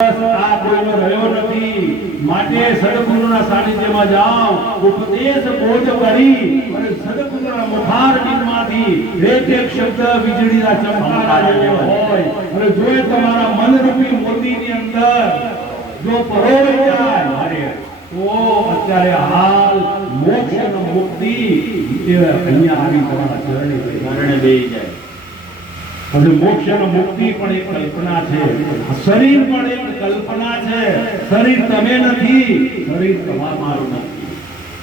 આ કોઈનો રહ્યો નથી, માટે સદગુરુના સાનિધ્યમાં જાઓ, ઉપદેશ બોધ કરી અને સદગુરુના મુખારબિંદમાંથી એક એક શબ્દ વીજળીના ચમકારા જેવો હોય અને જો તમારા મનરૂપી મોતીની અંદર જો પરોવાઈ જાય તો અત્યારે હાલ મોક્ષ અને મુક્તિ એ અહીંયા આવી તમારા ચરણે બેસી જાય. હવે મોક્ષ અને મુક્તિ પણ એક કલ્પના છે, શરીર પણ એક કલ્પના છે. શરીર તમે નથી, શરીર તમારું નથી.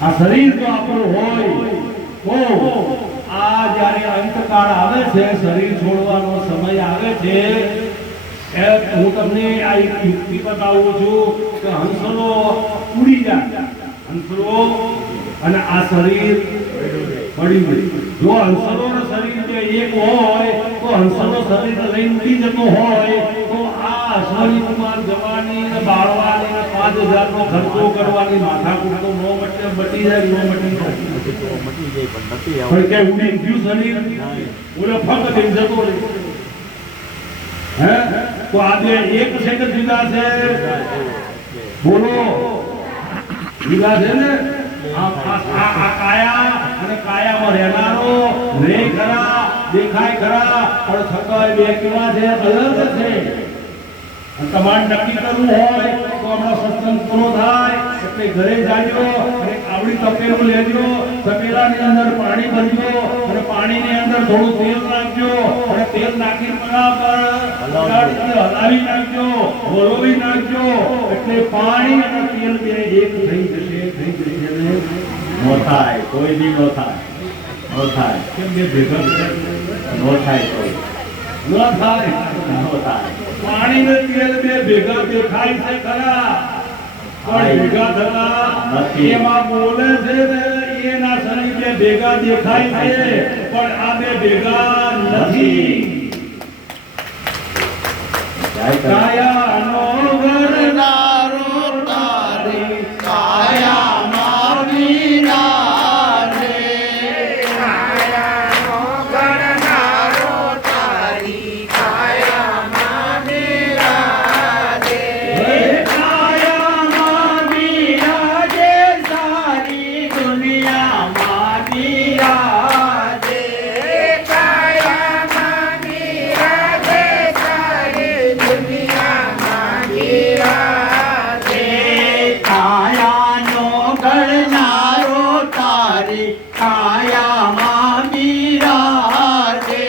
આ શરીર તો આપણું હોય તો આ જ્યારે અંતકાળ આવે છે, શરીર છોડવાનો સમય આવે છે, હું તમને આ એક યુક્તિ બતાવું છું કે હંસલો ઉડી જાય, હંસલો અને આ શરીર પડી ગયું. જો હંસલોનું શરીર જે એક હોય તો હંસલો શરીર લઈને ઉડી જતો હોય તો આ અશ્વની કુમાર જવાની ને બાળવાની ને 5000 નો ખર્ચો કરવાની માથાકૂટ તો નો મટે, બટી જાય, નો મટી જાય, પણ કે ઉડી ગયું શરીર ઓલો ફક્ત એમ જતો રહે. હે તો આજે એક સેકન્ડ જુદા છે, બોલો જુદા છે ને. આ કાયા અને કાયામાં રહેનારો રે ખરા, દેખાય ખરા, પણ છતાંય બે કેવા છે, અલગ છે. તમારે નક્કી કરવું હોય તો હમણાં સત્સંગ પૂરો થાય એટલે ઘરે જાજો અને આવડી તપેલું લેજો, તપેલાની અંદર પાણી ભરજો અને પાણીની અંદર થોડું તેલ નાખજો અને તેલ નાખી બરાબર હલાવી નાખજો, વલોવી નાખજો એટલે પાણી અને તેલ બે એક થઈ જશે. થઈ જશે નો થાય, કોઈ દી નો થાય, નો થાય. કેમ બે ભેગા નો થાય, કોઈ નો થાય, નો થાય. પાણી ને તેલ બે ભેગા દેખાય છે ખરા, પણ ભેગા થતા નથી. એમાં બોલે છે ને એના શરીર બે ભેગા દેખાય છે પણ આ બે ભેગા નથી. કાયાનો ગણનારો તારી કાયામાં વિરાજે, કાયાનો ગણનારો તારી કાયામાં વિરાજે, કાયામાં વિરાજે, સારી દુનિયામાં વિરાજે, કાયામાં વિરાજે, સારી દુનિયામાં વિરાજે, કાયાનો ગણનારો તારી કાયામાં વિરાજે,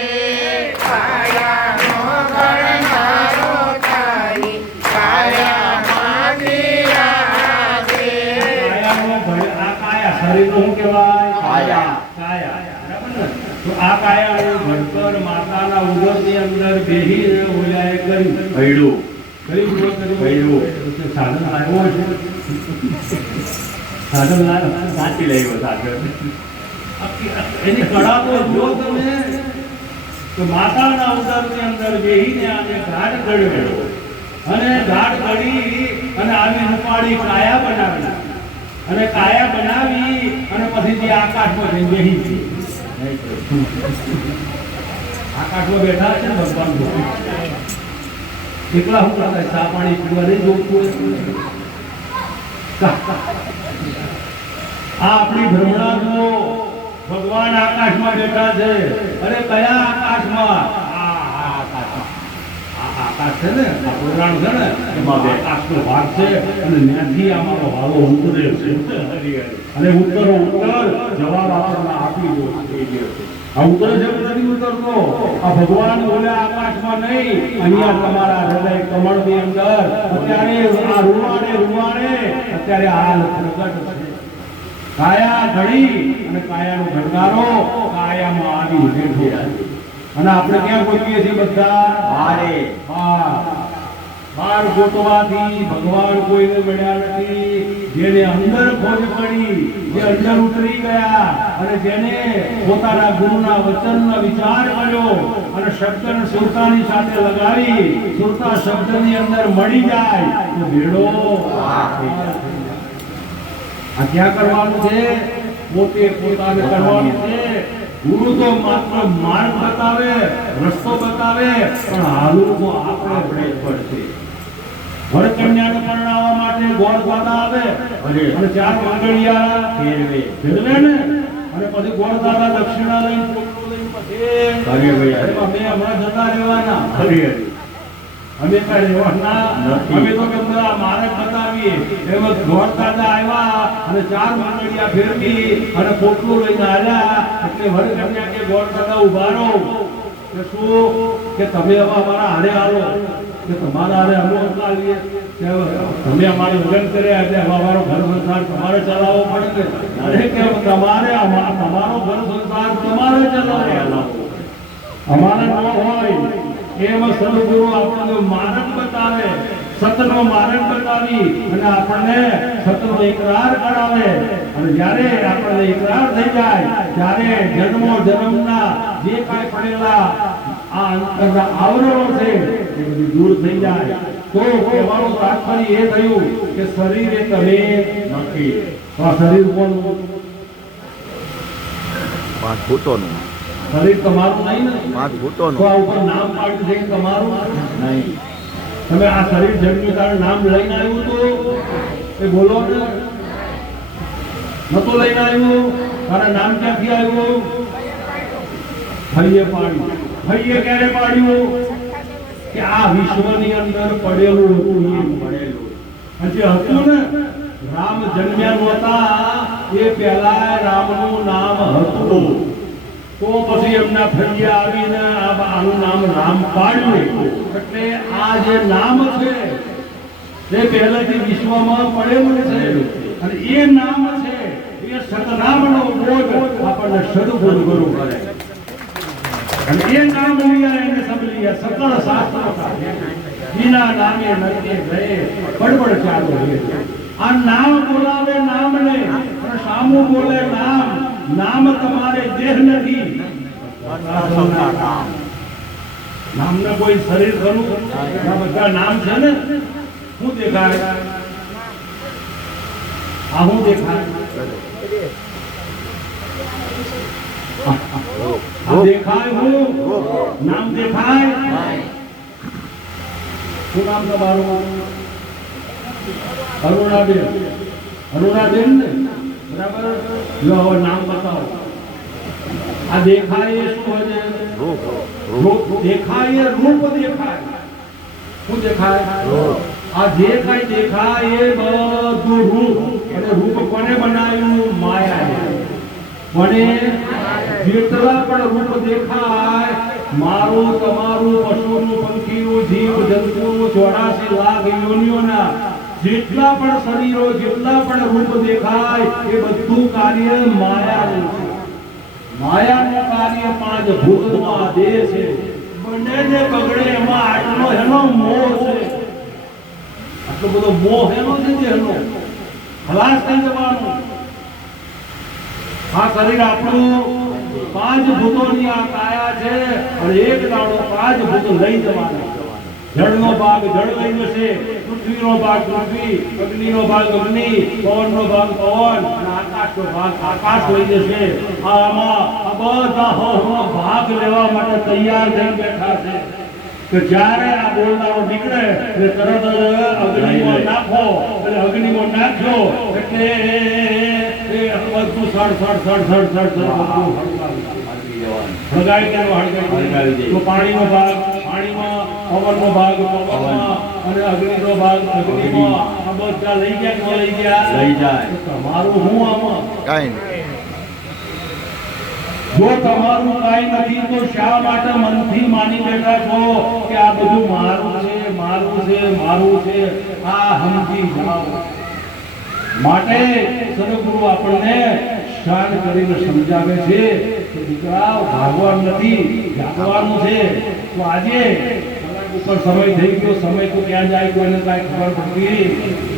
કાયાનો ગણનારો તારી કાયામાં વિરાજે. આ કાયા શરીરનું શું કહેવાય? કાયા. કાયા, બરાબર ને? તો આ કાયાનું ઘડતર માતાના ઉદરની અંદર બેહીને ઓલાએ કર્યું, ભયડું કર્યું. સાધન લાવ્યો છે, સાધન લાવ્યો, સાચી લાવ્યો સાધન. એની કળા તો જો તમે તો માતાના ઉદરની અંદર બેહીને આને ઘાટ ઘડ્યો અને ઘાટ ઘડી અને આવી રૂપાળી કાયા બનાવી અને કાયા બનાવી અને પછી જે આકાશમાં જઈને બેહી ગઈ. આકાશમાં બેઠા છે ને ભગવાન એકલા હું કરતા ચા પાણી પીવા નહીં જોતું. આ આપણી ભ્રમણા તો ભગવાન આકાશમાં બેઠા છે. અરે કયા આકાશમાં? આકાશ છે ને, આ પુરાણ છે ને, એમાં આકાશનો ભાગ છે અને ત્યાંથી અમારો વાલો ઉતરે છે અને ઉત્તર જવાબ આપણને આપી દો. આ ઉત્તર છે નથી ઉતરતો. આ ભગવાન બોલ્યા આકાશમાં નહીં, અહીંયા તમારા હૃદય કમળની અંદર અત્યારે આ રૂવાડે અત્યારે હાલ પ્રગટ છે. કાયા ઘડી અને કાયાનો ઘડનારો કાયામાં આવી બેઠો. અને આપણે ક્યાં ગોતીએ છીએ બધા? બાર ગોતવાથી ભગવાન કોઈને મળ્યા નથી. જેને અંદર ખોજ પડી, જે અંદર ઉતરી ગયા અને જેને પોતાના ગુરુના વચનનો વિચાર કર્યો અને શબ્દને સુરતાની સાથે લગાવી સુરતા શબ્દની અંદર મળી જાય તો ભેડો. આ ક્યાં કરવાનું છે? પોતે પોતાને કરવાનું છે. ગુરુ તો માત્ર માર્ગ બતાવે, રસ્તો બતાવે, પણ હાલવું તો આપણે પડશે. વરકન્યાને પરણાવવા માટે ગોળ દાદા આવે અને 4 મંગળિયા ફેરવે ને, અને પછી ગોળ દાદા દક્ષિણા લઈને પોટલું લઈને પછી અમે હમણાં જતા રહેવાના. અમે કઈ રહેવાના અમે તો કે મારે બતાવીએ એમાં ગોળ દાદા આવ્યા અને 4 મંગળિયા ફેરવી અને પોટલું લઈને આવ્યા. એટલે વરકન્યા કે ગોળ દાદા ઉભા રહો કે શું કે તમે હવે અમારા હારે આવો કે તમારા હારે અમે લાવીએ કે તમે અમારે લગ્ન કર્યા એટલે અમારો ઘર સંસાર તમારે ચલાવવો પડે ને. અરે કે તમારે તમારો ઘર સંસાર તમારે ચલાવવો, અમારે ન હોય એમ સદગુરુ આપણને માર્ગ બતાવે, સતનો માર્ગ બતાવી અને આપણને સતનો ઇકરાર કરાવે. અને જ્યારે આપણને ઇકરાર થઈ જાય ત્યારે જન્મો જન્મના જે કાંઈ પડેલા આ અંતરના આવરણો છે એ બધું દૂર થઈ જાય. તો કહેવાનું તાત્પર્ય એ થયું કે શરીર એ તમે નથી. આ શરીર કોનું? 5 ભૂતોનું. શરીર તમારું નહીં ને? 5 ભૂતોનું. તો આ ઉપર નામ પાડ્યું છે કે તમારું નહીં. તમે આ શરીર જન્મ્યું તારું નામ લઈને આવ્યું તો એ બોલો ને, નતો લઈને આવ્યું. તારા નામ ક્યાંથી આવ્યું? ભાઈએ પાડ્યું. ભાઈએ ક્યારે પાડ્યું? કે આ વિશ્વની અંદર પડેલું હતું એ પડેલું. અને જે હતું ને રામ જન્મ્યા નહોતા એ પહેલા રામનું નામ હતું. તો પછી એમના ફરિયા આવીને આનું નામ રામ પાડ્યું. એટલે આ જે નામ છે એ પહેલાથી વિશ્વમાં પડેલું છે અને એ નામ છે એ સતનામનો બોધ આપણને સદગુરુ ગુરુ કરે. અને એ નામ લીયા એને સબ લીયા સકળ શાસ્ત્રો વિના નામે નરકે ગયે બડબડ ચાલો રે. આ નામ બોલાવે નામને અને સામું બોલે નામ. નામ તમારે દેહ નથી, નામને કોઈ શરીર ખરું? આ બધા નામ છે ને. શું દેખાય? આ શું દેખાય? આ દેખાય હું નામ દેખાય. શું નામ તમારું? અરુણાબેન. અરુણાબેન ને બરાબર. જો હવે નામ બતાવો. આ દેખાય એ શું છે? રૂપ દેખાય એ રૂપ દેખાય. શું દેખાય? આ જે કઈ દેખાય એ બધું રૂપ. અને રૂપ કોને બનાવ્યું? માયાએ. કોને? જેટલા પણ રૂપ દેખાય મારું તમારું પશુનું પંખીનું જીવ જંતુનું 84 લાખ યોનિઓના જેટલા પણ શરીરો જેટલા પણ રૂપ દેખાય એ બધું કાર્ય માયાનું છે. માયાનું કાર્ય 5 ભૂતનો આદેશ છે. બંનેને પકડે એમાં આટલો એનો મોહ છે. આટલો બધો મોહ એનો છે જેનો ખલાસ થઈ જવાનું. આ શરીર આપણું 5 ભૂતોની આ કાયા છે અને એક દાડો 5 ભૂત લઈ જવાના. જળનો ભાગ જળ લઈ જશે, પૃથ્વીનો ભાગ પૃથ્વી, અગ્નિનો ભાગ અગ્નિ, પવનનો ભાગ પવન અને આકાશનો ભાગ આકાશ લઈ જશે. આમાં આ બધા ભાગ લેવા માટે તૈયાર થઈ બેઠા છે કે જ્યારે આ બોલનારો નીકળે એટલે તરત અગ્નિમાં નાખો. એટલે અગ્નિમાં નાખ્યો એટલે એ બધું સડ હળગાવી દેવાનું. તો પાણીનો ભાગ પાણીમાં, પવનનો ભાગ પવનમાં અને અગ્નિનો ભાગ અગ્નિમાં. આ બધા લઈ ગયા કે લઈ ગયા? લઈ જાય. તમારું હું આમાં કાંઈ નહીં. જો તમારું કાંઈ નથી તો શા માટે મનથી માની બેઠા છો કે આ બધું મારું છે મારું છે મારું છે? આ સમજી જાઓ. માટે સદગુરુ આપણને શાન કરીને સમજાવે છે કે દીકરા ભાગવાનું નથી, જાગવાનું છે. તો આજે ઉપર સમય થઈ ગયો. સમય તો ક્યાં જાય કોઈને કાંઈ ખબર પડતી.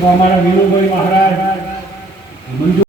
તો અમારા વિનુભાઈ મહારાજ મંજૂર